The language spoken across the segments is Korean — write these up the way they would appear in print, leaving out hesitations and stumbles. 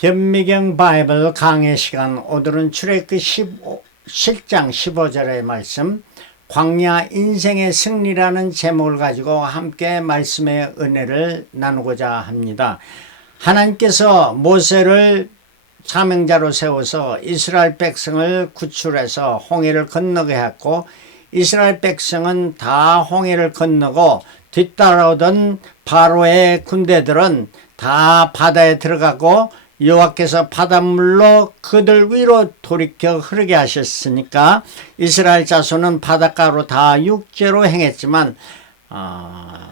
현미경 바이블 강해 시간, 오늘은 출애굽기 10장 15절의 말씀, 광야 인생의 승리라는 제목을 가지고 함께 말씀의 은혜를 나누고자 합니다. 하나님께서 모세를 사명자로 세워서 이스라엘 백성을 구출해서 홍해를 건너게 했고, 이스라엘 백성은 다 홍해를 건너고 뒤따라오던 바로의 군대들은 다 바다에 들어가고, 여호와께서 바닷물로 그들 위로 돌이켜 흐르게 하셨으니까 이스라엘 자손은 바닷가로 다 육지로 행했지만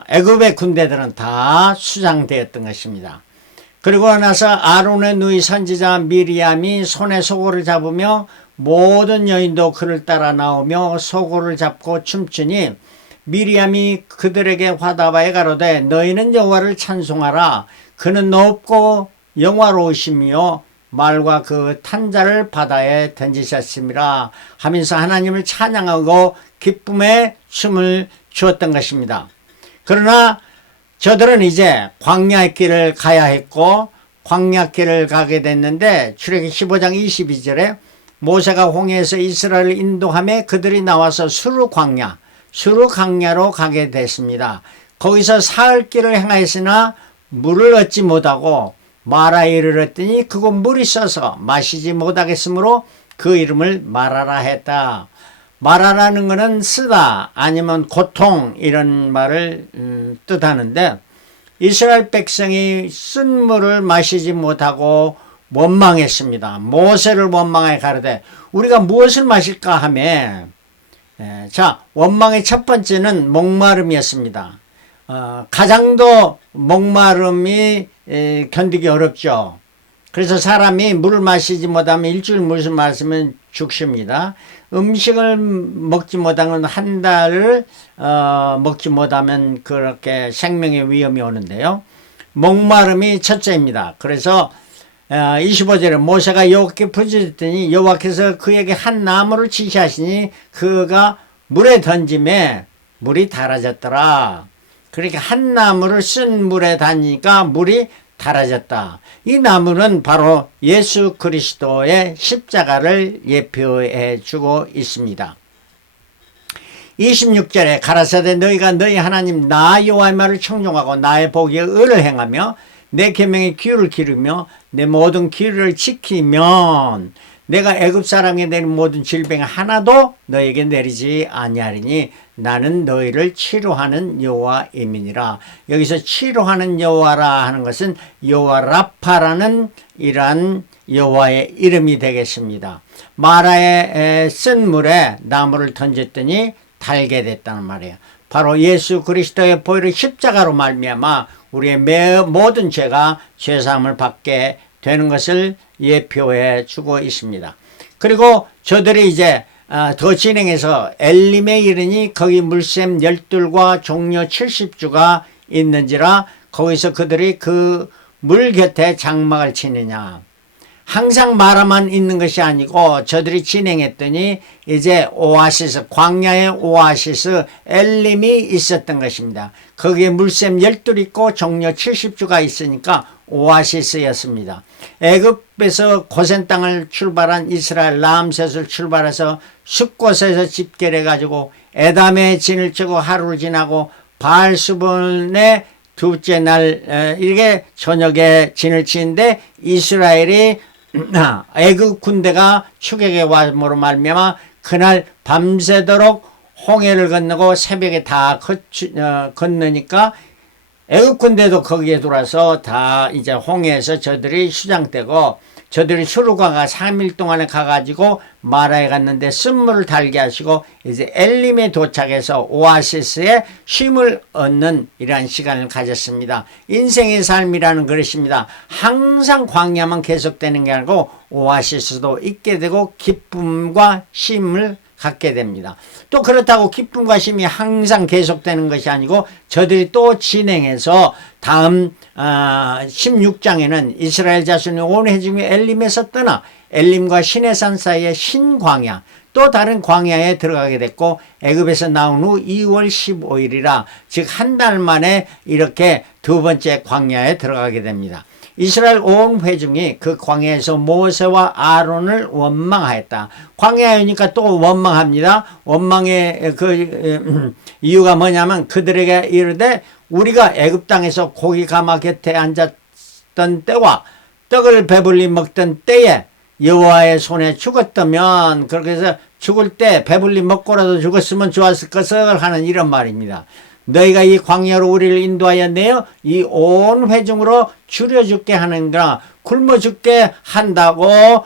애굽의 군대들은 다 수장되었던 것입니다. 그리고 나서 아론의 누이 선지자 미리암이 손에 소고를 잡으며 모든 여인도 그를 따라 나오며 소고를 잡고 춤추니, 미리암이 그들에게 화답하여 가로되 너희는 여호와를 찬송하라. 그는 높고 영화로우시며 말과 그 탄자를 바다에 던지셨습니다 하면서 하나님을 찬양하고 기쁨의 춤을 추었던 것입니다. 그러나 저들은 이제 광야의 길을 가야 했고, 광야 길을 가게 됐는데, 출애굽기 15장 22절에 모세가 홍해에서 이스라엘을 인도하며 그들이 나와서 수르 광야로 가게 됐습니다. 거기서 사흘 길을 행하였으나 물을 얻지 못하고 마라에 이르렀더니 그곳 물이 써서 마시지 못하겠으므로 그 이름을 마라라 했다. 마라라는 것은 쓰다 아니면 고통, 이런 말을 뜻하는데, 이스라엘 백성이 쓴 물을 마시지 못하고 원망했습니다. 모세를 원망하여 가로되 우리가 무엇을 마실까 하며, 원망의 첫 번째는 목마름이었습니다. 가장 더 목마름이 견디기 어렵죠. 그래서 사람이 물을 마시지 못하면 일주일 물을 마시면 죽습니다. 음식을 먹지 못하면 한 달을 먹지 못하면 그렇게 생명의 위험이 오는데요. 목마름이 첫째입니다. 그래서 25절에 모세가 여호와께 부르짖었더니 여호와께서 그에게 한 나무를 지시하시니 그가 물에 던짐에 물이 달아졌더라. 그러니까 한 나무를 쓴 물에 닿으니까 물이 달아졌다. 이 나무는 바로 예수 그리스도의 십자가를 예표해 주고 있습니다. 26절에 가라사대 너희가 너희 하나님 나 여호와의 말을 청종하고 나의 보기에 의를 행하며 내 계명에 귀를 기르며 내 모든 기를 지키면 내가 애굽 사람에게 내린 모든 질병 하나도 너에게 내리지 아니하리니 나는 너희를 치료하는 여호와임이니라. 여기서 치료하는 여호와라 하는 것은 여호와 라파라는 이러한 여호와의 이름이 되겠습니다. 마라에 쓴 물에 나무를 던졌더니 달게 됐다는 말이에요. 바로 예수 그리스도의 보혈의 십자가로 말미암아 우리의 모든 죄가 죄사함을 받게 되는 것을 예표해 주고 있습니다. 그리고 저들이 이제 더 진행해서 엘림에 이르니 거기 물샘 12과 종려 70주가 있는지라 거기서 그들이 그 물 곁에 장막을 치느냐. 항상 마라만 있는 것이 아니고 저들이 진행했더니 이제 오아시스, 광야의 오아시스 엘림이 있었던 것입니다. 거기에 물샘 12 있고 종려 70주가 있으니까 오아시스였습니다. 애굽에서 고센 땅을 출발한 이스라엘 람셋을 출발해서 숲곳에서 집결해 가지고 에담의 진을 치고 하루를 지나고 바알수본의 둘째 날 이렇게 저녁에 진을 치는데 이스라엘이 애굽 군대가 추격해 와므로 말미암아 그날 밤새도록 홍해를 건너고 새벽에 다 건너니까 애굽 군대도 거기에 들어와서 다 이제 홍해에서 저들이 수장되고, 저들이 수르가가 3일 동안에 가가지고 마라에 갔는데 쓴물을 달게 하시고 이제 엘림에 도착해서 오아시스에 쉼을 얻는 이러한 시간을 가졌습니다. 인생의 삶이라는 그것입니다. 항상 광야만 계속되는 게 아니고 오아시스도 있게 되고 기쁨과 쉼을 갖게 됩니다. 또 그렇다고 기쁨과 쉼이 항상 계속되는 것이 아니고 저들이 또 진행해서 다음 16장에는 이스라엘 자손이 온 회중이 엘림에서 떠나 엘림과 시내산 사이의 신광야, 또 다른 광야에 들어가게 됐고 애굽에서 나온 후 2월 15일이라 즉 한 달 만에 이렇게 두 번째 광야에 들어가게 됩니다. 이스라엘 온 회중이 그 광야에서 모세와 아론을 원망하였다. 광야이니까 또 원망합니다. 원망의 이유가 뭐냐면 그들에게 이르되 우리가 애굽 땅에서 고기 가마 곁에 앉았던 때와 떡을 배불리 먹던 때에 여호와의 손에 죽었다면, 그렇게 해서 죽을 때 배불리 먹고라도 죽었으면 좋았을 것을 하는 이런 말입니다. 너희가 이 광야로 우리를 인도하여 내어 이 온 회중으로 줄여 죽게 하는구나, 굶어 죽게 한다고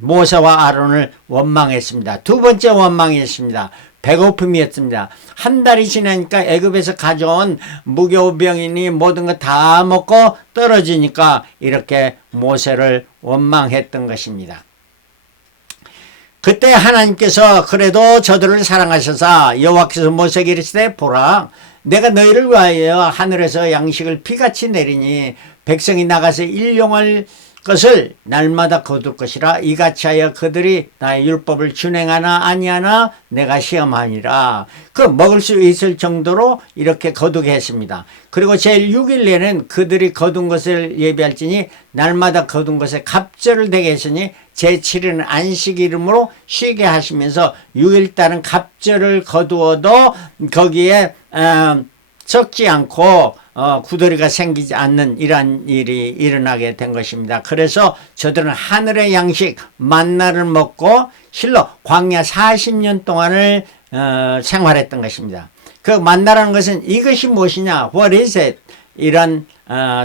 모세와 아론을 원망했습니다. 두 번째 원망이었습니다. 배고픔이었습니다. 한 달이 지나니까 애굽에서 가져온 무교병이니 모든 거 다 먹고 떨어지니까 이렇게 모세를 원망했던 것입니다. 그때 하나님께서 그래도 저들을 사랑하셔서 여호와께서 모세에게 이르시되 보라, 내가 너희를 위하여 하늘에서 양식을 비같이 내리니 백성이 나가서 일용할 것을 날마다 거둘 것이라. 이같이 하여 그들이 나의 율법을 준행하나 아니하나 내가 시험하니라. 그 먹을 수 있을 정도로 이렇게 거두게 했습니다. 그리고 제6일에는 그들이 거둔 것을 예비할지니 날마다 거둔 것에 갑절을 되게 했으니 제7일은 안식 이름으로 쉬게 하시면서 6일달은 갑절을 거두어도 거기에 썩지 않고 구더기가 생기지 않는 이러한 일이 일어나게 된 것입니다. 그래서 저들은 하늘의 양식 만나를 먹고 실로 광야 40년 동안을 생활했던 것입니다. 그 만나라는 것은 이것이 무엇이냐, what is it, 이런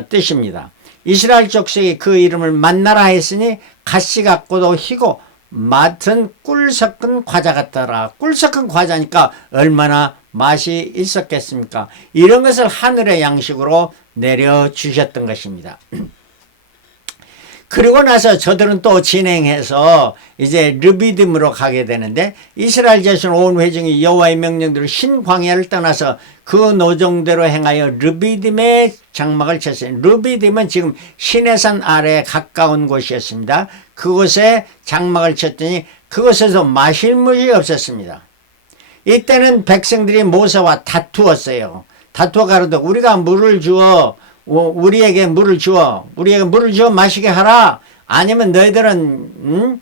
뜻입니다. 이스라엘 족속이 그 이름을 만나라 했으니 가시 같고도 희고 맛은 꿀 섞은 과자 같더라. 꿀 섞은 과자니까 얼마나 맛이 있었겠습니까? 이런 것을 하늘의 양식으로 내려주셨던 것입니다. 그리고 나서 저들은 또 진행해서 이제 르비딤으로 가게 되는데, 이스라엘 자손 온 회중이 여호와의 명령대로 신광야를 떠나서 그 노정대로 행하여 르비딤에 장막을 쳤어요. 르비딤은 지금 시내산 아래에 가까운 곳이었습니다. 그곳에 장막을 쳤더니 그곳에서 마실 물이 없었습니다. 이때는 백성들이 모세와 다투었어요. 다투어 가로되 우리가 물을 주어, 우리에게 물을 주어 마시게 하라. 아니면 너희들은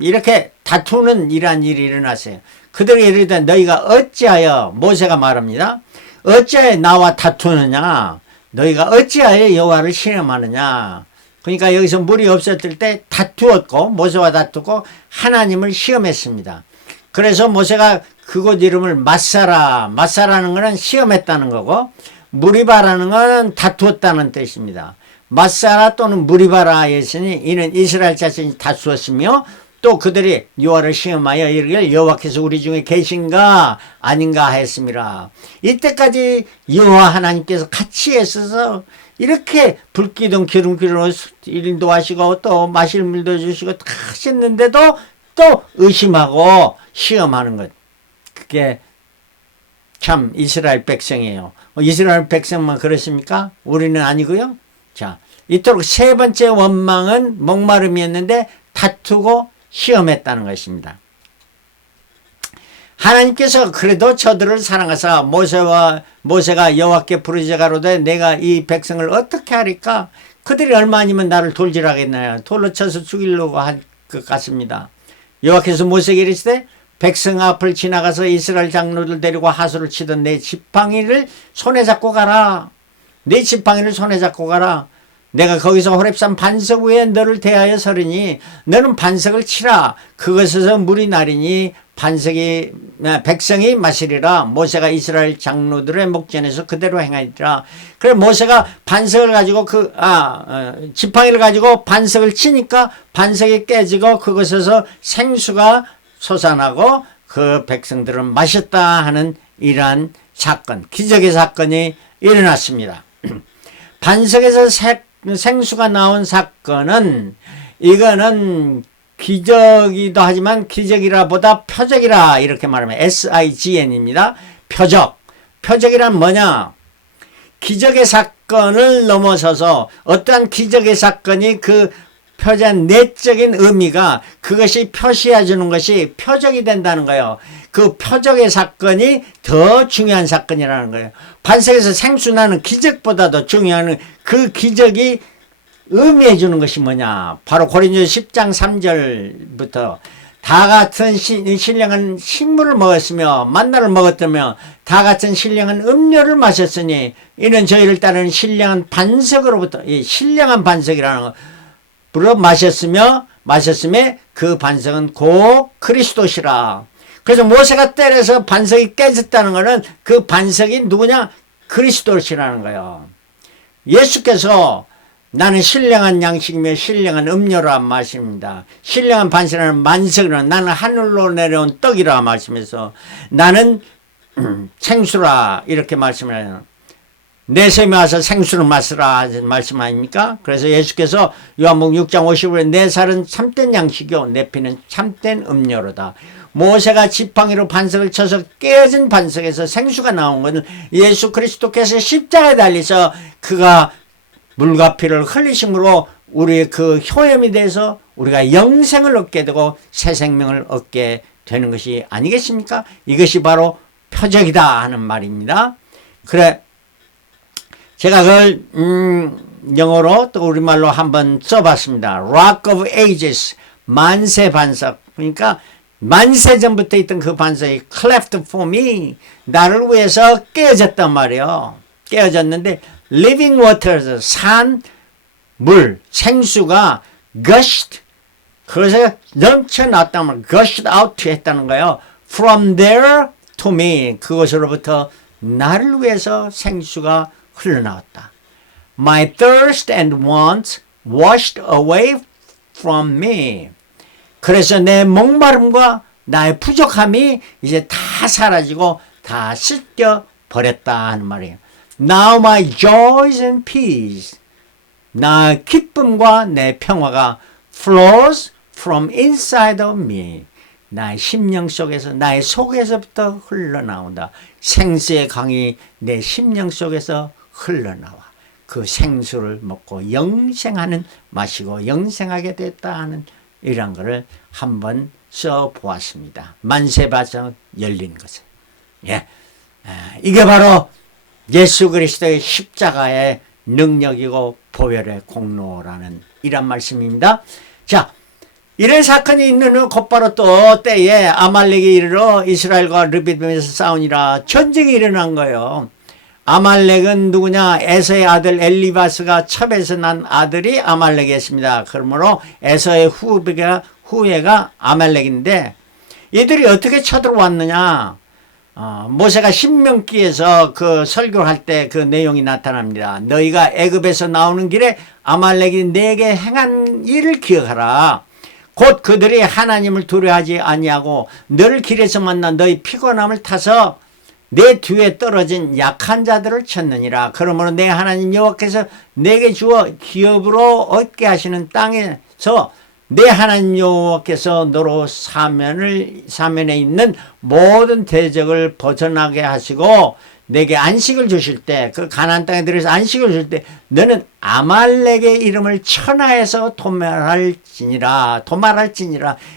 이렇게 다투는 이러한 일이 일어났어요. 그들에게 이르되 너희가 어찌하여, 모세가 말합니다, 어찌하여 나와 다투느냐, 너희가 어찌하여 여호와를 시험하느냐. 그러니까 여기서 물이 없었을 때 다투었고, 모세와 다투고 하나님을 시험했습니다. 그래서 모세가 그곳 이름을 마사라는 것은 시험했다는 거고, 무리바라는 것은 다투었다는 뜻입니다. 마사라 또는 무리바라에 있으니 이는 이스라엘 자손이 다투었으며 또 그들이 여호와를 시험하여 이르기를 여호와께서 우리 중에 계신가 아닌가 했습니다. 이때까지 여호와 하나님께서 같이 애써서 이렇게 불기둥 기름기로 인도하시고 또 마실 물도 주시고 다 하셨는데도 또 의심하고 시험하는 것, 그게 참 이스라엘 백성이에요. 이스라엘 백성만 그렇습니까? 우리는 아니고요. 자, 이토록 세 번째 원망은 목마름이었는데 다투고 시험했다는 것입니다. 하나님께서 그래도 저들을 사랑하사 모세가 여호와께 부르짖어 가로되 내가 이 백성을 어떻게 하리까? 그들이 얼마 아니면 나를 돌질하겠나요? 돌로 쳐서 죽이려고 할 것 같습니다. 여호와께서 모세에게 이르시되 백성 앞을 지나가서 이스라엘 장로들 데리고 하수를 치던 내 지팡이를 손에 잡고 가라. 내 지팡이를 손에 잡고 가라. 내가 거기서 호렙산 반석 위에 너를 대하여 서리니 너는 반석을 치라. 그것에서 물이 나리니 백성이 마시리라. 모세가 이스라엘 장로들의 목전에서 그대로 행하리라. 그래 모세가 반석을 가지고 지팡이를 가지고 반석을 치니까 반석이 깨지고 그것에서 생수가 솟아나고 그 백성들은 마셨다 하는 이러한 사건, 기적의 사건이 일어났습니다. 반석에서 생수가 나온 사건은, 이거는 기적이기도 하지만 기적이라 보다 표적이라 이렇게 말하면 SIGN입니다. 표적이란 뭐냐? 기적의 사건을 넘어서서 어떠한 기적의 사건이 그 표현 내적인 의미가 그것이 표시해 주는 것이 표적이 된다는 거예요. 그 표적의 사건이 더 중요한 사건이라는 거예요. 반석에서 생수나는 기적보다도 중요한 그 기적이 의미해 주는 것이 뭐냐. 바로 고린도서 10장 3절부터 다 같은 신령한 식물을 먹었으며 만나를 먹었다며 다 같은 신령한 음료를 마셨으니 이는 저희를 따르는 신령한 반석으로부터 이 신령한 반석이라는 것으로 마셨음에 그 반석은 곧 그리스도시라. 그래서 모세가 때려서 반석이 깨졌다는 것은 그 반석이 누구냐? 그리스도시라는 거예요. 예수께서 나는 신령한 양식이며 신령한 음료라 마십니다. 신령한 반석이라는 만석이라는 나는 하늘로 내려온 떡이라 말씀해서 나는 생수라 이렇게 말씀을 해요. 내 셈이 와서 생수를 마시라 말씀 아닙니까? 그래서 예수께서 요한복음 6장 50절에 내 살은 참된 양식이요 내 피는 참된 음료로다. 모세가 지팡이로 반석을 쳐서 깨진 반석에서 생수가 나온 것은 예수 그리스도께서 십자가에 달리서 그가 물과 피를 흘리심으로 우리의 그 효염이 돼서 우리가 영생을 얻게 되고 새 생명을 얻게 되는 것이 아니겠습니까? 이것이 바로 표적이다 하는 말입니다. 그래 제가 그걸 영어로 또 우리말로 한번 써봤습니다. Rock of Ages, 만세 반석. 그러니까 만세 전부터 있던 그 반석이 cleft for me, 나를 위해서 깨어졌단 말이에요. 깨어졌는데 living waters, 산, 물, 생수가 gushed, 그것에 넘쳐났단 말이에요. gushed out 했다는 거예요. From there to me, 그것으로부터 나를 위해서 생수가 흘러나왔다. My thirst and want washed away from me. 그래서 내 목마름과 나의 부족함이 이제 다 사라지고 다 씻겨 버렸다 하는 말이에요. Now my joys and peace, 나의 기쁨과 내 평화가 flows from inside of me. 나의 심령 속에서 나의 속에서부터 흘러나온다. 생수의 강이 내 심령 속에서 흘러나와 그 생수를 먹고 영생하는 마시고 영생하게 됐다 하는 이런 거를 한번 써보았습니다. 만세바석 열린 것을. 예. 이게 바로 예수 그리스도의 십자가의 능력이고 보혈의 공로라는 이런 말씀입니다. 자, 이런 사건이 있는 후 곧바로 또 때에 아말렉이 이르러 이스라엘과 르비딤에서 싸우니라 전쟁이 일어난 거예요. 아말렉은 누구냐? 에서의 아들 엘리바스가 첩에서 난 아들이 아말렉이었습니다. 그러므로 에서의 후예가 아말렉인데 이들이 어떻게 쳐들어왔느냐? 모세가 신명기에서 그 설교할 때 그 내용이 나타납니다. 너희가 애굽에서 나오는 길에 아말렉이 내게 행한 일을 기억하라. 곧 그들이 하나님을 두려워하지 아니하고 너를 길에서 만난 너희 피곤함을 타서 내 뒤에 떨어진 약한 자들을 쳤느니라. 그러므로 내 하나님 여호와께서 내게 주어 기업으로 얻게 하시는 땅에서 내 하나님 여호와께서 너로 사면에 있는 모든 대적을 벗어나게 하시고 내게 안식을 주실 때, 그 가나안 땅에 들어서 안식을 주실 때 너는 아말렉의 이름을 천하에서 도말할지니라.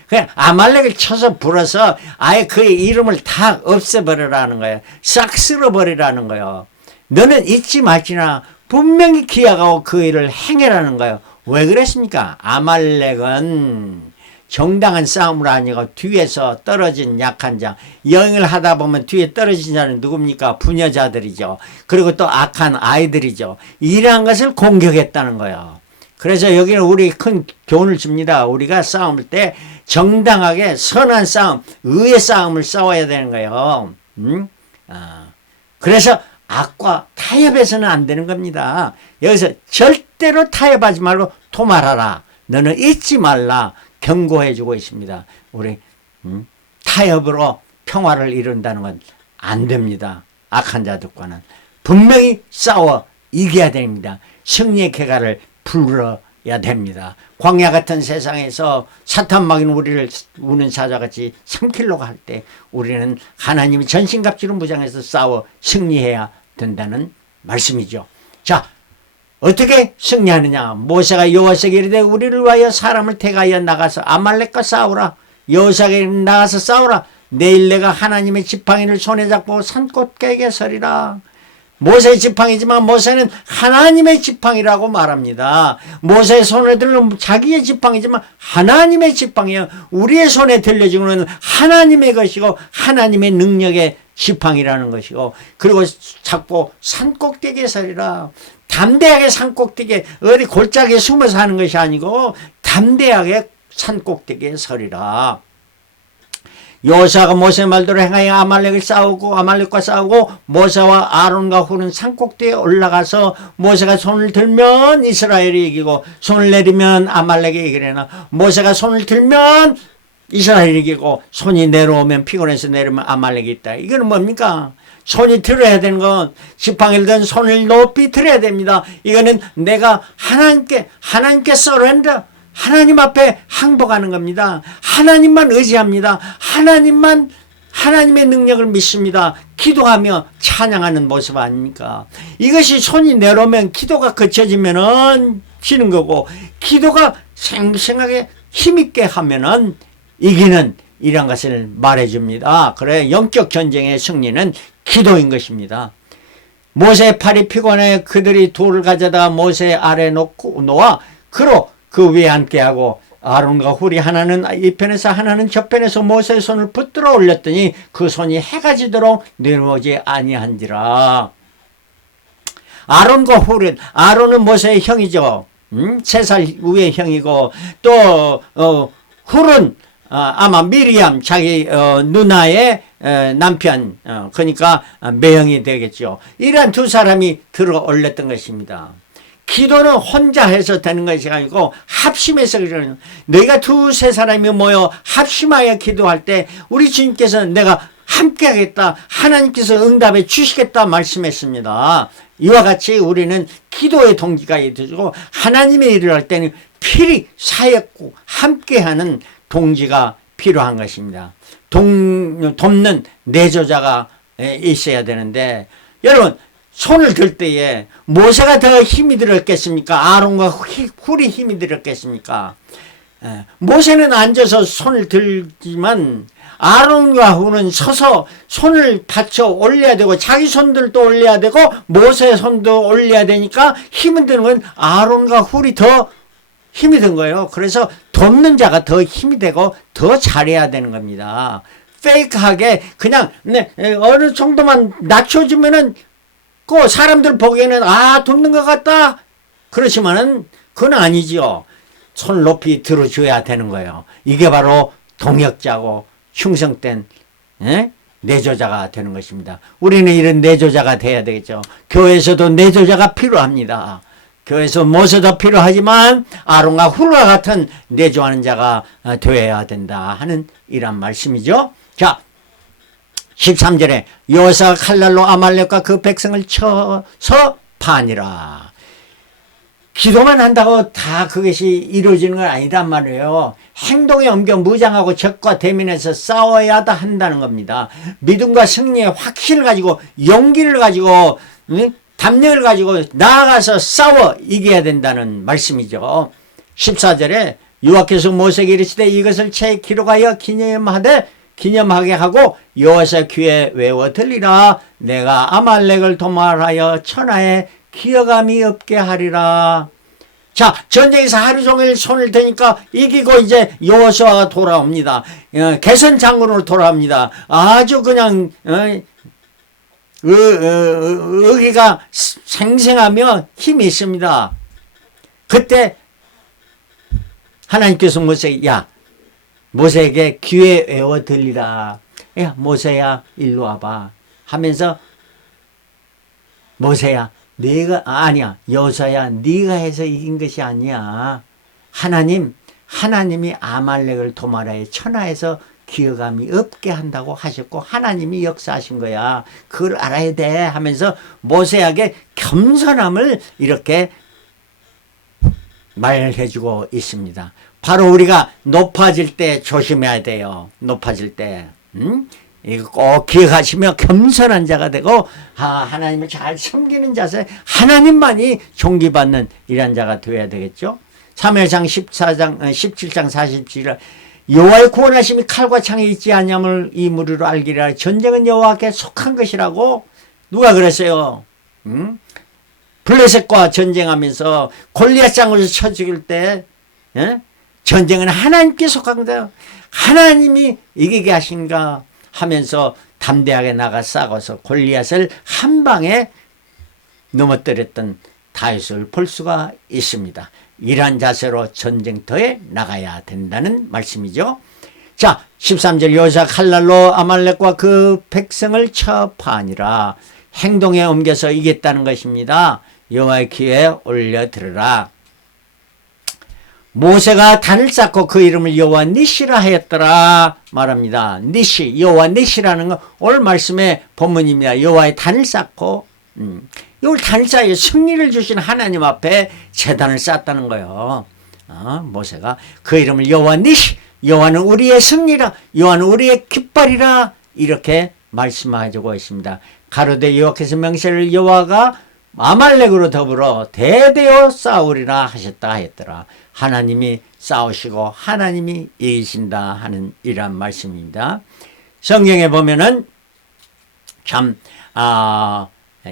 그냥 아말렉을 쳐서 불어서 아예 그의 이름을 다 없애버리라는 거예요. 싹 쓸어버리라는 거예요. 너는 잊지 말지나 분명히 기약하고 그 일을 행해라는 거예요. 왜 그랬습니까? 아말렉은 정당한 싸움을 아니고 뒤에서 떨어진 약한 자, 여행을 하다 보면 뒤에 떨어진 자는 누굽니까? 부녀자들이죠. 그리고 또 악한 아이들이죠. 이러한 것을 공격했다는 거예요. 그래서 여기는 우리 큰 교훈을 줍니다. 우리가 싸움을 때 정당하게 선한 싸움, 의의 싸움을 싸워야 되는 거예요. 그래서 악과 타협해서는 안 되는 겁니다. 여기서 절대로 타협하지 말고 도말하라. 너는 잊지 말라. 경고해 주고 있습니다. 우리 타협으로 평화를 이룬다는 건 안 됩니다. 악한 자들과는 분명히 싸워 이겨야 됩니다. 승리의 쾌가를 불러야 됩니다. 광야 같은 세상에서 사탄 마귀는 우리를 우는 사자같이 삼키려고 할 때 우리는 하나님이 전신갑주로 무장해서 싸워 승리해야 된다는 말씀이죠. 자, 어떻게 승리하느냐? 모세가 여호와에게 이르되 우리를 위하여 사람을 택하여 나가서 아말렉과 싸우라. 여호와에게 나가서 싸우라. 내일 내가 하나님의 지팡이를 손에 잡고 산꼭대기에 서리라. 모세의 지팡이지만 모세는 하나님의 지팡이라고 말합니다. 모세의 손에 들는 자기의 지팡이지만 하나님의 지팡이요. 우리의 손에 들려지는 것은 하나님의 것이고 하나님의 능력의 지팡이라는 것이고, 그리고 잡고 산꼭대기에 서리라. 담대하게 산꼭대기에, 어디 골짜기에 숨어서 하는 것이 아니고 담대하게 산꼭대기에 서리라. 여호수아가 모세의 말대로 행하여 아말렉과 싸우고 모세와 아론과 훌은 산꼭대기에 올라가서 모세가 손을 들면 이스라엘이 이기고 손을 내리면 아말렉이 이기려나, 모세가 손을 들면 이스라엘이 이기고 손이 내려오면, 피곤해서 내려오면 아말렉이 있다. 이거는 뭡니까? 손이 들어야 되는 건, 지팡이를 든 손을 높이 들어야 됩니다. 이거는 내가 하나님께 서렌더, 하나님 앞에 항복하는 겁니다. 하나님만 의지합니다. 하나님의 능력을 믿습니다. 기도하며 찬양하는 모습 아닙니까? 이것이 손이 내려오면 기도가 그쳐지면은 지는 거고, 기도가 생생하게 힘있게 하면은 이기는, 이런 것을 말해줍니다. 그래, 영적 전쟁의 승리는 기도인 것입니다. 모세의 팔이 피곤해 그들이 돌을 가져다 모세 아래 놓아 그로 그 위에 앉게하고 아론과 훌이 하나는 이 편에서 하나는 저 편에서 모세의 손을 붙들어 올렸더니 그 손이 해가 지도록 내려오지 아니한지라. 아론과 훌은, 아론은 모세의 형이죠. 3살 위의 형이고, 또 훌은 아마 미리암 자기 누나의 남편, 그러니까 매형이 되겠죠. 이러한 두 사람이 들어 올렸던 것입니다. 기도는 혼자 해서 되는 것이 아니고 합심해서 그러는, 너희가 두세 사람이 모여 합심하여 기도할 때 우리 주님께서 내가 함께 하겠다, 하나님께서 응답해 주시겠다 말씀했습니다. 이와 같이 우리는 기도의 동기가 있어지고 하나님의 일을 할 때는 필히 사역고 함께하는 동지가 필요한 것입니다. 돕는 내조자가 있어야 되는데, 여러분 손을 들 때에 모세가 더 힘이 들었겠습니까? 아론과 훌이 힘이 들었겠습니까? 모세는 앉아서 손을 들지만 아론과 훌은 서서 손을 받쳐 올려야 되고 자기 손들도 올려야 되고 모세의 손도 올려야 되니까 힘이 드는 건 아론과 훌이 더 힘이 든 거예요. 그래서 돕는 자가 더 힘이 되고 더 잘해야 되는 겁니다. 페이크하게 그냥 어느 정도만 낮춰주면은 그 사람들 보기에는 돕는 것 같다. 그렇지만은 그건 아니지요. 손 높이 들어줘야 되는 거예요. 이게 바로 동역자고 충성된 내조자가 되는 것입니다. 우리는 이런 내조자가 돼야 되겠죠. 교회에서도 내조자가 필요합니다. 교회에서 모세도 필요하지만 아론과 훌과 같은 내조하는 자가 되어야 된다 하는 이런 말씀이죠. 자, 13절에 여호수아가 칼날로 아말렉과 그 백성을 쳐서 파니라. 기도만 한다고 다 그것이 이루어지는 건 아니란 말이에요. 행동에 옮겨 무장하고 적과 대면해서 싸워야 한다는 겁니다. 믿음과 승리의 확신을 가지고 용기를 가지고 담력을 가지고 나아가서 싸워 이겨야 된다는 말씀이죠. 14절에 여호와께서 모세에게 이르시되 이것을 채 기록하여 기념하게 하고 여호와의 귀에 외워 들리라. 내가 아말렉을 도말하여 천하에 기여감이 없게 하리라. 자, 전쟁에서 하루 종일 손을 대니까 이기고 이제 여호수아가 돌아옵니다. 개선 장군으로 돌아옵니다. 아주 그냥 의기가 생생하며 힘이 있습니다. 그때 하나님께서 모세에게 귀에 외워 들리라. 야, 모세야 일로 와봐 하면서, 모세야 여호수아야 네가 해서 이긴 것이 아니야. 하나님이 아말렉을 도말하여 천하에서 기여감이 없게 한다고 하셨고 하나님이 역사하신 거야. 그걸 알아야 돼 하면서 모세에게 겸손함을 이렇게 말해주고 있습니다. 바로 우리가 높아질 때 조심해야 돼요. 높아질 때 이거 꼭 기억하시며 겸손한 자가 되고 하나님을 잘 섬기는 자세, 하나님만이 존귀받는 이런 자가 되어야 되겠죠. 사무엘상 17장 47절 여호와의 구원하심이 칼과 창에 있지 않냐을 이 무리로 알기라. 전쟁은 여호와께 속한 것이라고 누가 그랬어요? 응? 블레셋과 전쟁하면서 골리앗 장으로 쳐 죽일 때 전쟁은 하나님께 속한 거다. 하나님이 이기게 하신가 하면서 담대하게 나가 싸워서 골리앗을 한 방에 넘어뜨렸던 다윗을 볼 수가 있습니다. 이러한 자세로 전쟁터에 나가야 된다는 말씀이죠. 자, 13절 여호수아 칼날로 아말렉과 그 백성을 쳐 파하니라. 행동에 옮겨서 이겼다는 것입니다. 여호와의 귀에 올려 들으라. 모세가 단을 쌓고 그 이름을 여호와 니시라 하였더라 말합니다. 니시, 여호와 니시라는 건 오늘 말씀의 본문입니다. 여호와의 단을 쌓고 이걸 단을 쌓여 승리를 주신 하나님 앞에 제단을 쌓았다는 거예요. 모세가 그 이름을 여호와 니시, 여호와는 우리의 승리라, 여호와는 우리의 깃발이라 이렇게 말씀하고 있습니다. 가로되 여호와께서 명세를 여호와가 아말렉으로 더불어 대대어 싸우리라 하셨다 하였더라. 하나님이 싸우시고 하나님이 이기신다 하는 이러한 말씀입니다. 성경에 보면은 참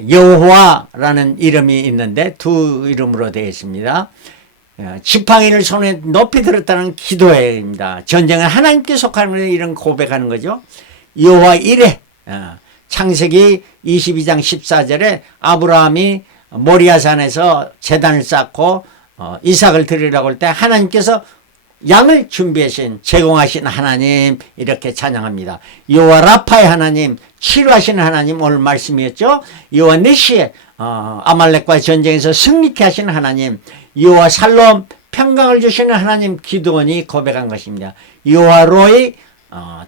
여호와라는 이름이 있는데 두 이름으로 되어 있습니다. 지팡이를 손에 높이 들었다는 기도회입니다. 전쟁은 하나님께 속하는 이런 고백하는 거죠. 여호와 이레. 창세기 22장 14절에 아브라함이 모리아산에서 제단을 쌓고 이삭을 드리라고 할 때 하나님께서 양을 준비하신 제공하신 하나님 이렇게 찬양합니다. 여호와 라파의 하나님, 치료하시는 하나님 오늘 말씀이었죠. 여호와 니시의 아말렉과 전쟁에서 승리케 하시는 하나님, 여호와 살롬 평강을 주시는 하나님 기드온이 고백한 것입니다. 여호와 로이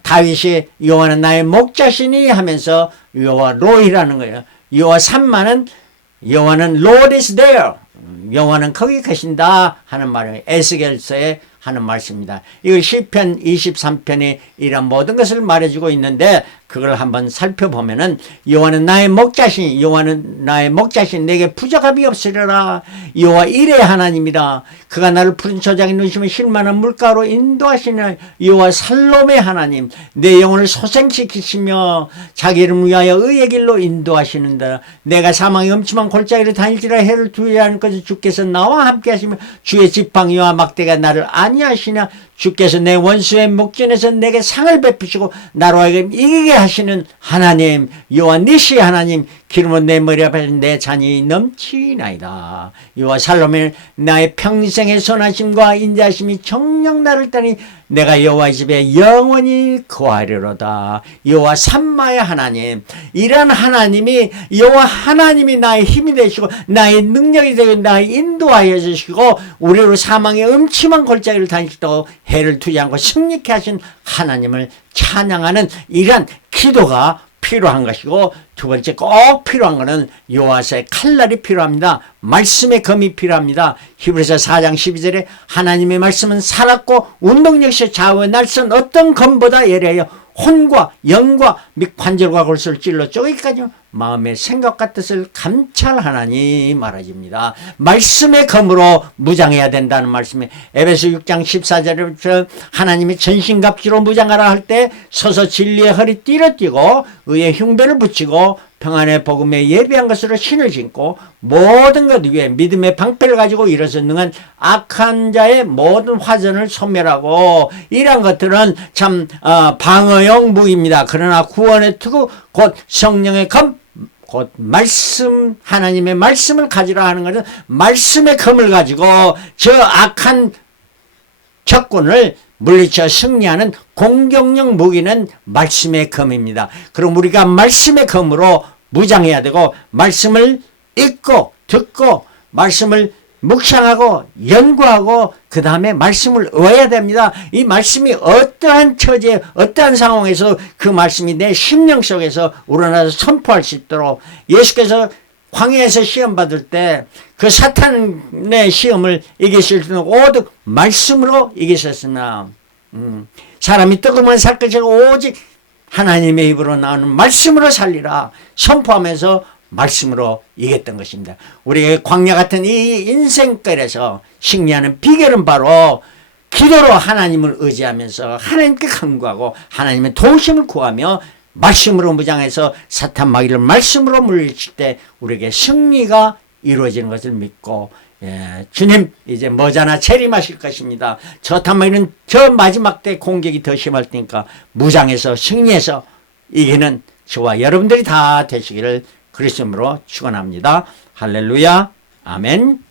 다윗이 여호와는 나의 목자시니 하면서 여호와 로이라는 거예요. 여호와 삼마는 여호와는 Lord is there. 여호와는 거기 계신다 하는 말이에요. 에스겔서에 하는 말씀입니다. 이거 시편 23편이 이런 모든 것을 말해주고 있는데 그걸 한번 살펴보면은 여호와는 나의 목자신, 여호와는 나의 목자신, 내게 부족함이 없으리라. 여호와 이레 하나님이다. 그가 나를 푸른 저장에 누시며 쉴만한 물가로 인도하시는 여호와 살롬의 하나님, 내 영혼을 소생시키시며 자기 이름을 위하여 의의 길로 인도하시는다. 내가 사망의 음침한 골짜기를 다닐지라 해를 두지 않을 것을 주께서 나와 함께 하시며 주의 지팡이와 막대가 나를 아니하시냐. 주께서 내 원수의 목전에서 내게 상을 베푸시고 나로 하여금 이기게 하시는 하나님, 여호와 니시 하나님, 기름은 내 머리 앞에 내 잔이 넘치나이다. 여호와 살롬의 나의 평생의 선하심과 인자하심이 정녕 나를 따니 내가 여호와의 집에 영원히 거하리로다. 여호와 삼마의 하나님, 이러한 하나님이 여호와 하나님이 나의 힘이 되시고 나의 능력이 되고 나의 인도하여 주시고 우리로 사망의 음침한 골짜기를 다니시고 해를 두지 않고 승리케 하신 하나님을 찬양하는 이러한 기도가 필요한 것이고, 두 번째 꼭 필요한 것은 여호와의 칼날이 필요합니다. 말씀의 검이 필요합니다. 히브리서 4장 12절에 하나님의 말씀은 살았고 운동력시 좌우의 날선 어떤 검보다 예리하여 혼과 영과 및 관절과 골수를 찔러 쪼개기까지 마음의 생각과 뜻을 감찰하나니 말해줍니다. 말씀의 검으로 무장해야 된다는 말씀에 에베소 6장 14절에 하나님의 전신갑주로 무장하라 할 때 서서 진리의 허리 띠를 띠고 의의 흉배를 붙이고 평안의 복음에 예비한 것으로 신을 신고 모든 것 위에 믿음의 방패를 가지고 일어서 능한 악한 자의 모든 화전을 소멸하고, 이러한 것들은 참 방어용 무기입니다. 그러나 구원의 투구 곧 성령의 검, 곧 말씀, 하나님의 말씀을 가지라 하는 것은 말씀의 검을 가지고 저 악한 적군을 물리쳐 승리하는 공격용 무기는 말씀의 검입니다. 그럼 우리가 말씀의 검으로 무장해야 되고, 말씀을 읽고 듣고 말씀을 묵상하고 연구하고 그 다음에 말씀을 외워야 됩니다. 이 말씀이 어떠한 처지에 어떠한 상황에서 그 말씀이 내 심령 속에서 우러나서 선포할 수 있도록, 예수께서 광야에서 시험 받을 때 그 사탄의 시험을 이기실 때는 오직 말씀으로 이기셨으나 사람이 떡으로만 살 것이 오직 하나님의 입으로 나오는 말씀으로 살리라 선포하면서 말씀으로 이겼던 것입니다. 우리의 광야 같은 이 인생길에서 승리하는 비결은 바로 기도로 하나님을 의지하면서 하나님께 간구하고 하나님의 도우심을 구하며 말씀으로 무장해서 사탄 마귀를 말씀으로 물리칠 때 우리에게 승리가 이루어지는 것을 믿고, 주님 이제 머지않아 재림하실 것입니다. 저 탄마귀는 저 마지막 때 공격이 더 심할 테니까 무장해서 승리해서 이기는 저와 여러분들이 다 되시기를 그리스도로 축원합니다. 할렐루야. 아멘.